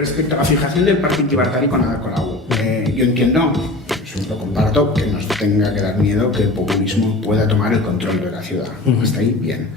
Respecto a la fijación del Partit Llibertari con Ada Colau, yo entiendo, lo comparto, que nos tenga que dar miedo que el populismo pueda tomar el control de la ciudad. Hasta ahí, bien.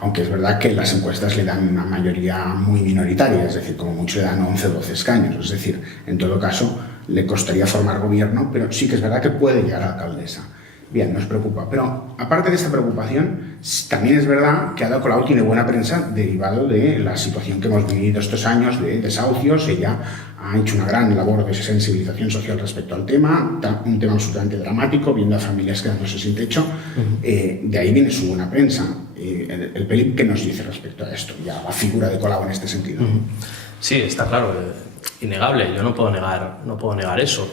Aunque es verdad que las encuestas le dan una mayoría muy minoritaria, es decir, como mucho le dan 11 o 12 escaños. Es decir, en todo caso, le costaría formar gobierno, pero sí que es verdad que puede llegar a alcaldesa. Bien, nos preocupa. Pero aparte de esta preocupación, también es verdad que Ada Colau tiene buena prensa derivado de la situación que hemos vivido estos años de desahucios. Ella ha hecho una gran labor de sensibilización social respecto al tema, un tema absolutamente dramático, viendo a familias quedándose sin techo. De ahí viene su buena prensa. El Pelip, ¿qué nos dice respecto a esto? Ya la figura de Colau en este sentido. Sí, está claro, innegable. Yo no puedo negar eso.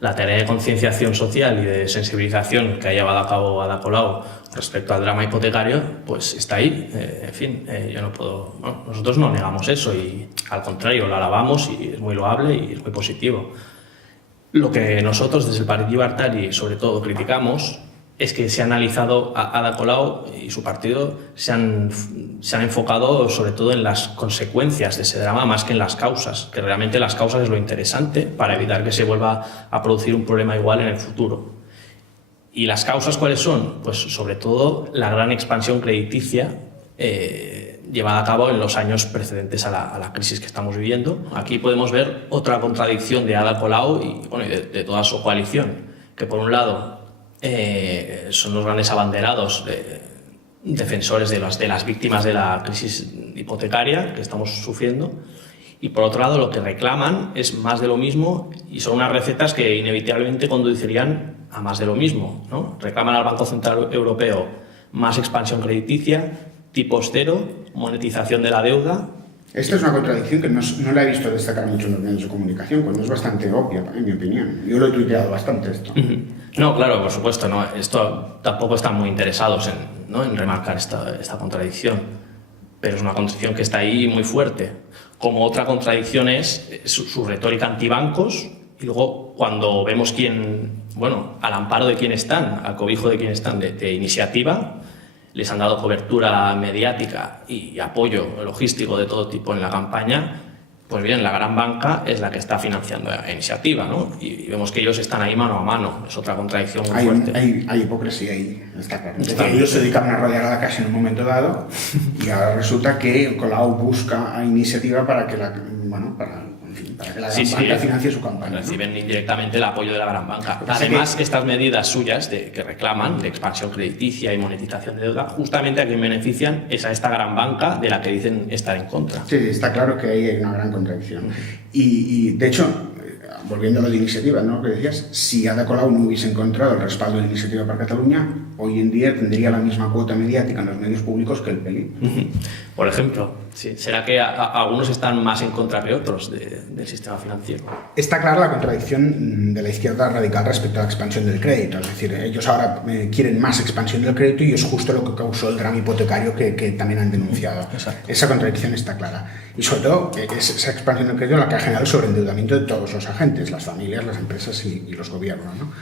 La tarea de concienciación social y de sensibilización que ha llevado a cabo Ada Colau respecto al drama hipotecario, pues está ahí. En fin, yo no puedo... Bueno, nosotros no negamos eso y al contrario, lo alabamos y es muy loable y es muy positivo. Lo que nosotros desde el Partit Llibertari sobre todo criticamos es que se ha analizado a Ada Colau y su partido se han enfocado sobre todo en las consecuencias de ese drama más que en las causas, que realmente las causas es lo interesante para evitar que se vuelva a producir un problema igual en el futuro. ¿Y las causas cuáles son? Pues sobre todo la gran expansión crediticia llevada a cabo en los años precedentes a la crisis que estamos viviendo. Aquí podemos ver otra contradicción de Ada Colau y, bueno, de toda su coalición, que por un lado son los grandes abanderados defensores de las víctimas de la crisis hipotecaria que estamos sufriendo, y por otro lado lo que reclaman es más de lo mismo y son unas recetas que inevitablemente conducirían a más de lo mismo, ¿no? Reclaman al Banco Central Europeo más expansión crediticia, tipos cero, monetización de la deuda. Esta es una contradicción que no la he visto destacar mucho en los medios de comunicación, cuando es bastante obvia, en mi opinión. Yo lo he tuiteado bastante esto. No, claro, por supuesto, no. Esto tampoco están muy interesados en remarcar esta contradicción, pero es una contradicción que está ahí muy fuerte. Como otra contradicción es su retórica antibancos, y luego cuando vemos al amparo de quién están, al cobijo de quién están, de iniciativa, les han dado cobertura mediática y apoyo logístico de todo tipo en la campaña. Pues bien, la gran banca es la que está financiando la iniciativa, ¿no? Y vemos que ellos están ahí mano a mano. Es otra contradicción muy fuerte. Hay hipocresía ahí, está claro. Ellos se dedicaban a rodear a la Caixa en un momento dado y ahora resulta que Colau busca a iniciativa para que la gran banca financie su campaña. Reciben indirectamente el apoyo de la gran banca. Además, estas medidas suyas que reclaman de expansión crediticia y monetización de deuda, justamente a quien benefician es a esta gran banca de la que dicen estar en contra. Sí, está claro que ahí hay una gran contradicción. Y de hecho, volviendo a lo de iniciativa, ¿no? Que decías, si Ada Colau no hubiese encontrado el respaldo de Iniciativa per Catalunya, hoy en día tendría la misma cuota mediática en los medios públicos que el Pelip. Por ejemplo, sí. ¿Será que algunos están más en contra que otros del sistema financiero? Está clara la contradicción de la izquierda radical respecto a la expansión del crédito. Es decir, ellos ahora quieren más expansión del crédito y es justo lo que causó el drama hipotecario que también han denunciado. Exacto. Esa contradicción está clara. Y sobre todo, es esa expansión del crédito la que ha generado el sobreendeudamiento de todos los agentes, las familias, las empresas y los gobiernos, ¿no?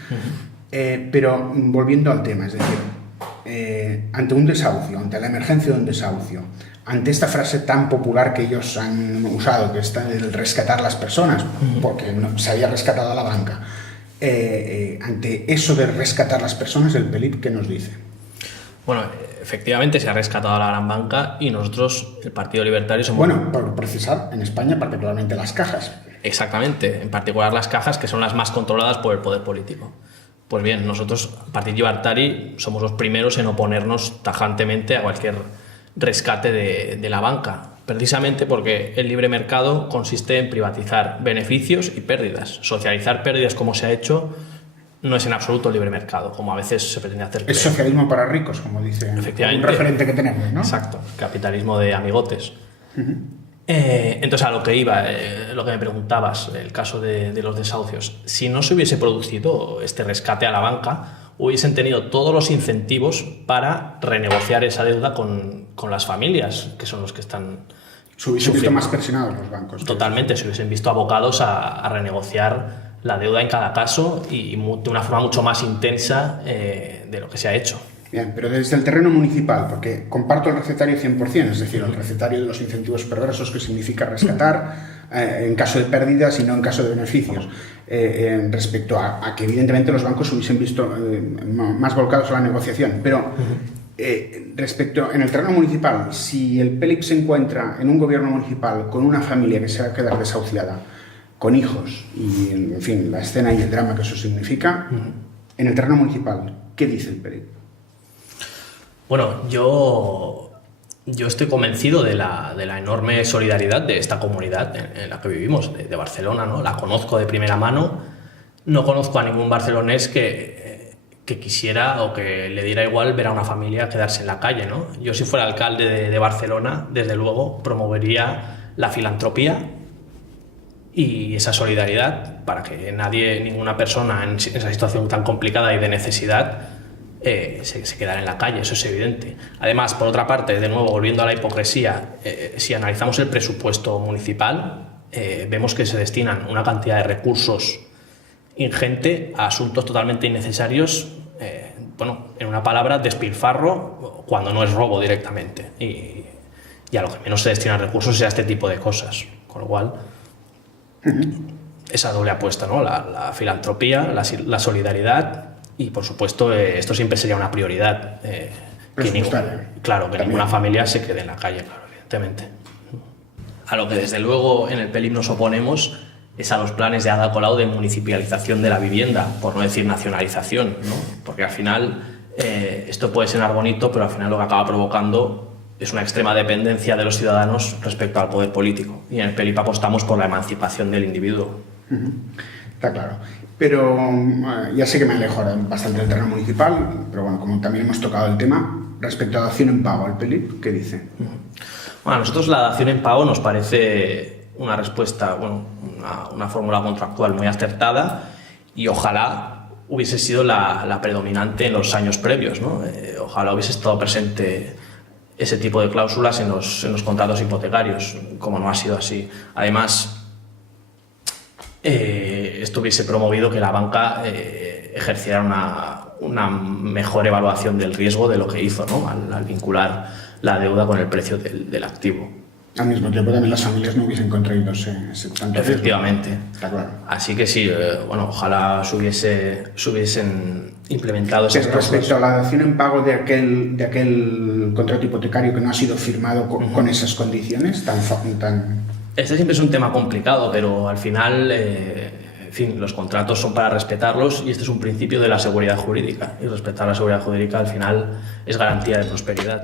Pero volviendo al tema, es decir, ante un desahucio, ante la emergencia de un desahucio, ante esta frase tan popular que ellos han usado, que es el rescatar las personas, porque se había rescatado a la banca, ante eso de rescatar las personas, el Pelip, ¿qué nos dice? Bueno, efectivamente se ha rescatado a la gran banca y nosotros, el Partido Libertario, somos... Bueno, por precisar, en España particularmente las cajas. Exactamente, en particular las cajas, que son las más controladas por el poder político. Pues bien, nosotros, Partit Llibertari, somos los primeros en oponernos tajantemente a cualquier rescate de la banca, precisamente porque el libre mercado consiste en privatizar beneficios y pérdidas. Socializar pérdidas, como se ha hecho, no es en absoluto el libre mercado, como a veces se pretende hacer. Es socialismo para ricos, como dice un referente que tenemos, ¿no? Exacto, capitalismo de amigotes. Entonces, a lo que iba, lo que me preguntabas, el caso de los desahucios. Si no se hubiese producido este rescate a la banca, hubiesen tenido todos los incentivos para renegociar esa deuda con las familias, que son los que están... Se hubiesen visto más presionados los bancos. Totalmente, se hubiesen visto abocados a renegociar la deuda en cada caso y de una forma mucho más intensa de lo que se ha hecho. Bien, pero desde el terreno municipal, porque comparto el recetario 100%, es decir, el recetario de los incentivos perversos, que significa rescatar en caso de pérdidas y no en caso de beneficios, respecto a que evidentemente los bancos hubiesen visto más volcados a la negociación, pero respecto en el terreno municipal, si el PELIP se encuentra en un gobierno municipal con una familia que se va a quedar desahuciada, con hijos y, en fin, la escena y el drama que eso significa, en el terreno municipal, ¿qué dice el PELIP? Bueno, yo estoy convencido de la enorme solidaridad de esta comunidad en la que vivimos, de Barcelona, ¿no? La conozco de primera mano. No conozco a ningún barcelonés que quisiera o que le diera igual ver a una familia quedarse en la calle, ¿no? Yo, si fuera alcalde de Barcelona, desde luego promovería la filantropía y esa solidaridad para que ninguna persona en esa situación tan complicada y de necesidad se quedará en la calle, eso es evidente. Además, por otra parte, de nuevo, volviendo a la hipocresía, si analizamos el presupuesto municipal, vemos que se destinan una cantidad de recursos ingente a asuntos totalmente innecesarios, en una palabra, despilfarro, cuando no es robo directamente. Y a lo que menos se destinan recursos es a este tipo de cosas. Con lo cual, esa doble apuesta, ¿no? La filantropía, la solidaridad. Y, por supuesto, esto siempre sería una prioridad. Que ninguna familia se quede en la calle, claro, evidentemente. A lo que, desde luego, en el PELIP nos oponemos es a los planes de Ada Colau de municipalización de la vivienda, por no decir nacionalización, ¿no? Porque al final esto puede sonar bonito, pero al final lo que acaba provocando es una extrema dependencia de los ciudadanos respecto al poder político. Y en el PELIP apostamos por la emancipación del individuo. Está claro. Pero ya sé que me alejo bastante del terreno municipal, pero bueno, como también hemos tocado el tema, respecto a dación en pago, ¿el PELIP qué dice? Bueno, a nosotros la dación en pago nos parece una respuesta, una fórmula contractual muy acertada, y ojalá hubiese sido la predominante en los años previos, ¿no? Ojalá hubiese estado presente ese tipo de cláusulas en los contratos hipotecarios, como no ha sido así. Además, esto hubiese promovido que la banca ejerciera una mejor evaluación del riesgo de lo que hizo, ¿no? Al vincular la deuda con el precio del activo. Al mismo tiempo también las familias no hubiesen contraído ese tanto riesgo. Efectivamente. Está claro. Así que sí, ojalá se hubiesen implementado esas cosas. Respecto a la dación en pago de aquel contrato hipotecario que no ha sido firmado con esas condiciones tan... Este siempre es un tema complicado, pero al final, los contratos son para respetarlos, y este es un principio de la seguridad jurídica. Y respetar la seguridad jurídica al final es garantía de prosperidad.